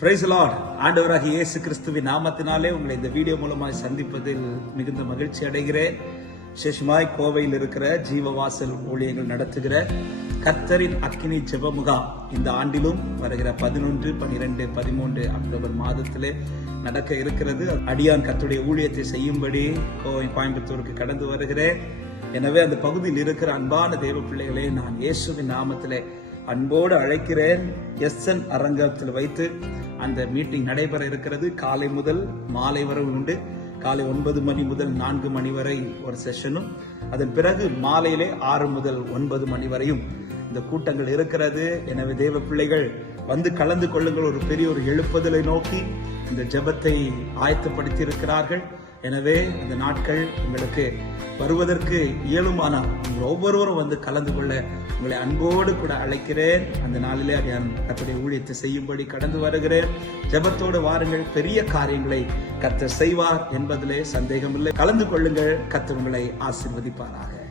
Price Lord ஆண்டவராக இயேசு கிறிஸ்துவின் நாமத்தினாலே உங்களை இந்த வீடியோ மூலமாக சந்திப்பதில் மிகுந்த மகிழ்ச்சி அடைகிறேன். விசேஷமாய் கோவையில் இருக்கிற ஜீவவாசல் ஊழியங்கள் நடத்துகிற கர்த்தரின் அக்கினி ஜெபமுகா இந்த ஆண்டிலும் வருகிற பதினொன்று பனிரெண்டு பதிமூன்று அக்டோபர் மாதத்திலே நடக்க இருக்கிறது. அடியான் கத்துடைய ஊழியத்தை செய்யும்படி கோவை கோயம்புத்தூருக்கு கடந்து வருகிறேன். எனவே அந்த பகுதியில் இருக்கிற அன்பான தெய்வ பிள்ளைகளை நான் இயேசுவின் நாமத்திலே அன்போடு அழைக்கிறேன். எஸ் என் அரங்கத்தில் வைத்து அந்த மீட்டிங் நடைபெற இருக்கிறது. காலை முதல் மாலை வரை உண்டு. காலை ஒன்பது மணி முதல் நான்கு மணி வரை ஒரு செஷனும் அதன் பிறகு மாலையிலே ஆறு முதல் ஒன்பது மணி வரையும் இந்த கூட்டங்கள் இருக்கிறது. எனவே தேவ பிள்ளைகள் வந்து கலந்து கொள்ளுங்கள். ஒரு பெரிய ஒரு எழுப்புதலை நோக்கி இந்த ஜெபத்தை ஆயத்தப்படுத்தி இருக்கிறார்கள் எனவே இந்த நாட்கள் உங்களுக்கு வருவதற்கு இயலுமானால் உங்கள் ஒவ்வொருவரும் வந்து கலந்து கொள்ள உங்களை அன்போடு கூட அழைக்கிறேன். அந்த நாளிலே நான் கர்த்தருடைய ஊழியத்தை செய்யும்படி கடந்து வருகிறேன். ஜெபத்தோடு வாருங்கள். பெரிய காரியங்களை கர்த்தர் செய்வார் என்பதிலே சந்தேகமில்லை. கலந்து கொள்ளுங்கள். கர்த்தர் உங்களை ஆசிர்வதிப்பாராக.